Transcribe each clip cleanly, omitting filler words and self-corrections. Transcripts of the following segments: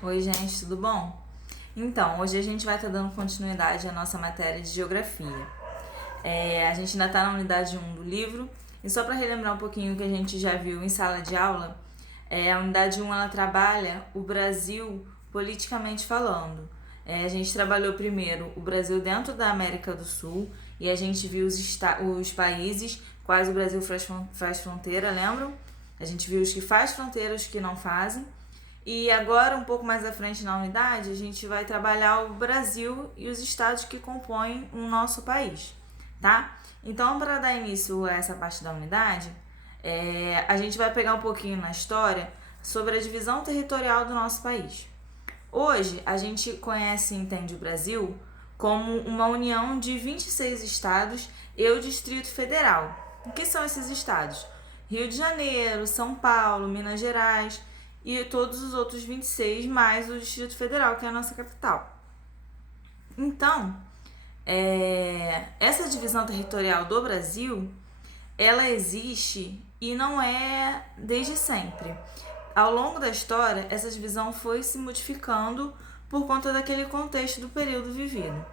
Oi, gente, tudo bom? Então, hoje a gente vai estar dando continuidade à nossa matéria de geografia. A gente ainda está na unidade 1 do livro, e só para relembrar um pouquinho o que a gente já viu em sala de aula, a unidade 1 ela trabalha o Brasil politicamente falando. A gente trabalhou primeiro o Brasil dentro da América do Sul, e a gente viu os países quais o Brasil faz fronteira, lembram? A gente viu os que faz fronteira e os que não fazem. E agora, um pouco mais à frente na unidade, a gente vai trabalhar o Brasil e os estados que compõem o nosso país, tá? Então, para dar início a essa parte da unidade, a gente vai pegar um pouquinho na história sobre a divisão territorial do nosso país. Hoje, a gente conhece e entende o Brasil como uma união de 26 estados e o Distrito Federal. O que são esses estados? Rio de Janeiro, São Paulo, Minas Gerais e todos os outros 26, mais o Distrito Federal, que é a nossa capital. Então, essa divisão territorial do Brasil, ela existe e não é desde sempre. Ao longo da história, essa divisão foi se modificando por conta daquele contexto do período vivido.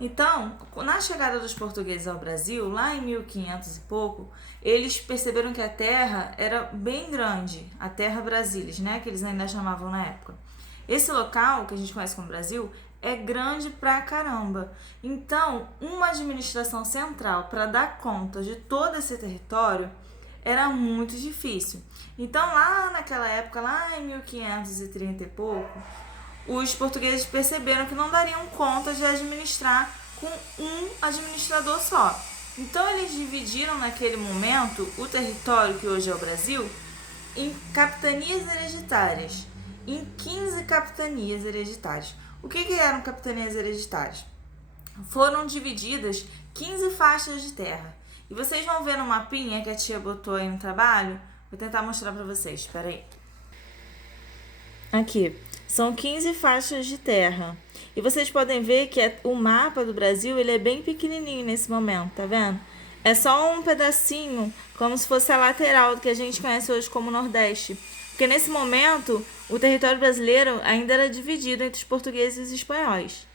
Então, na chegada dos portugueses ao Brasil, lá em 1500 e pouco, eles perceberam que a terra era bem grande, a terra Brasília, né, que eles ainda chamavam na época. Esse local, que a gente conhece como Brasil, é grande pra caramba. Então, uma administração central para dar conta de todo esse território era muito difícil. Então, lá naquela época, lá em 1530 e pouco, os portugueses perceberam que não dariam conta de administrar com um administrador só. Então eles dividiram naquele momento o território que hoje é o Brasil em capitanias hereditárias, em 15 capitanias hereditárias. O que eram capitanias hereditárias? Foram divididas 15 faixas de terra. E vocês vão ver no mapinha que a tia botou aí no trabalho. Vou tentar mostrar para vocês, espera aí. Aqui, são 15 faixas de terra. E vocês podem ver que o mapa do Brasil ele é bem pequenininho nesse momento, tá vendo? É só um pedacinho, como se fosse a lateral do que a gente conhece hoje como Nordeste. Porque nesse momento, o território brasileiro ainda era dividido entre os portugueses e os espanhóis,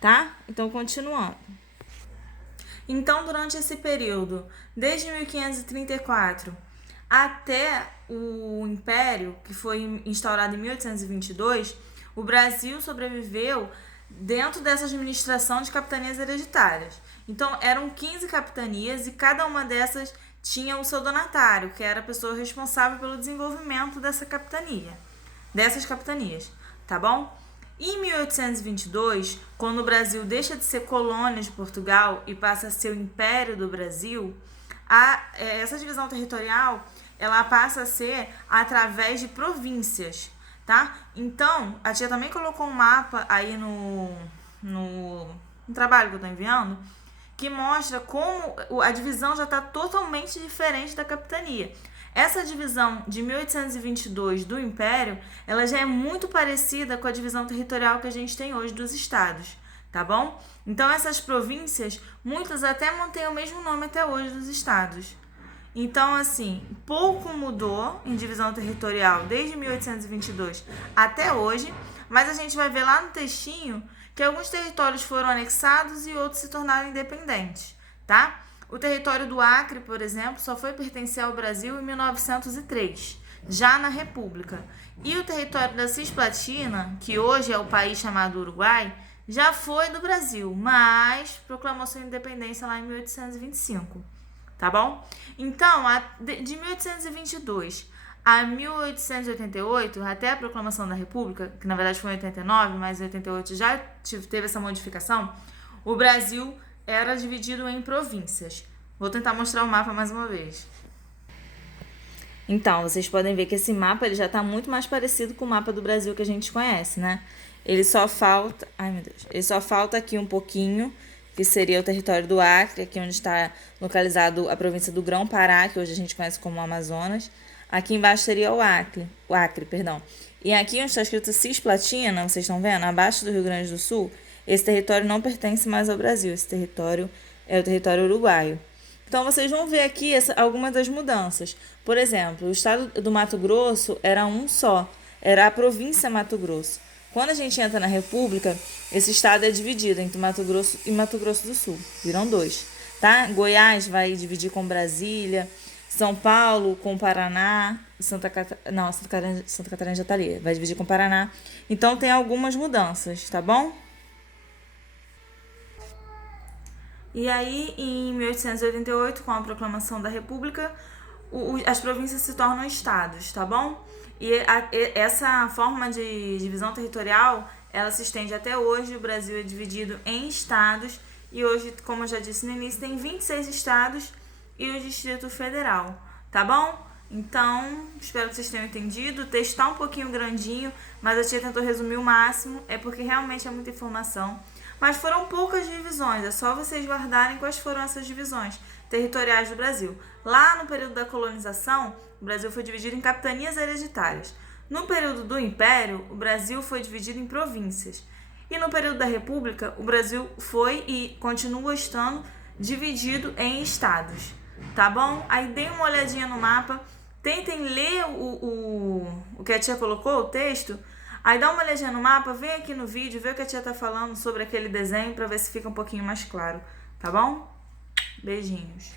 tá? Então, continuando. Então, durante esse período, desde 1534 até o Império, que foi instaurado em 1822, o Brasil sobreviveu dentro dessa administração de capitanias hereditárias. Então, eram 15 capitanias e cada uma dessas tinha o seu donatário, que era a pessoa responsável pelo desenvolvimento dessas capitanias, tá bom? Em 1822, quando o Brasil deixa de ser colônia de Portugal e passa a ser o Império do Brasil, essa divisão territorial ela passa a ser através de províncias, tá? Então, a tia também colocou um mapa aí no trabalho que eu tô enviando, que mostra como a divisão já está totalmente diferente da capitania. Essa divisão de 1822 do Império, ela já é muito parecida com a divisão territorial que a gente tem hoje dos estados, tá bom? Então, essas províncias, muitas até mantêm o mesmo nome até hoje dos estados. Então, assim, pouco mudou em divisão territorial desde 1822 até hoje, mas a gente vai ver lá no textinho que alguns territórios foram anexados e outros se tornaram independentes, tá? O território do Acre, por exemplo, só foi pertencer ao Brasil em 1903, já na República. E o território da Cisplatina, que hoje é o país chamado Uruguai, já foi do Brasil, mas proclamou sua independência lá em 1825, tá bom? Então, de 1822 a 1888, até a proclamação da República, que na verdade foi em 89, mas em 88 já teve essa modificação, o Brasil era dividido em províncias. Vou tentar mostrar o mapa mais uma vez. Então, vocês podem ver que esse mapa ele já está muito mais parecido com o mapa do Brasil que a gente conhece, né? Ele só falta... Ai, meu Deus. Ele só falta aqui um pouquinho, que seria o território do Acre, aqui onde está localizado a província do Grão-Pará, que hoje a gente conhece como Amazonas. Aqui embaixo seria o Acre. E aqui onde está escrito Cisplatina, vocês estão vendo? Abaixo do Rio Grande do Sul, esse território não pertence mais ao Brasil. Esse território é o território uruguaio. Então, vocês vão ver aqui algumas das mudanças. Por exemplo, o estado do Mato Grosso era um só. Era a província Mato Grosso. Quando a gente entra na República, esse estado é dividido entre Mato Grosso e Mato Grosso do Sul. Viram 2, tá? Goiás vai dividir com Brasília, São Paulo com Paraná, Santa Catarina já tá ali, vai dividir com Paraná. Então tem algumas mudanças, tá bom? E aí, em 1888, com a proclamação da República, as províncias se tornam estados, tá bom? E essa forma de divisão territorial, ela se estende até hoje. O Brasil é dividido em estados e hoje, como eu já disse no início, tem 26 estados e o Distrito Federal, tá bom? Então, espero que vocês tenham entendido. O texto está um pouquinho grandinho, mas a tia tentou resumir o máximo, é porque realmente é muita informação. Mas foram poucas divisões, é só vocês guardarem quais foram essas divisões territoriais do Brasil. Lá no período da colonização, o Brasil foi dividido em capitanias hereditárias. No período do Império, o Brasil foi dividido em províncias. E no período da República, o Brasil foi e continua estando dividido em estados. Tá bom? Aí deem uma olhadinha no mapa, tentem ler o que a tia colocou, o texto. Aí dá uma olhadinha no mapa, vem aqui no vídeo, vê o que a tia tá falando sobre aquele desenho para ver se fica um pouquinho mais claro, tá bom? Beijinhos.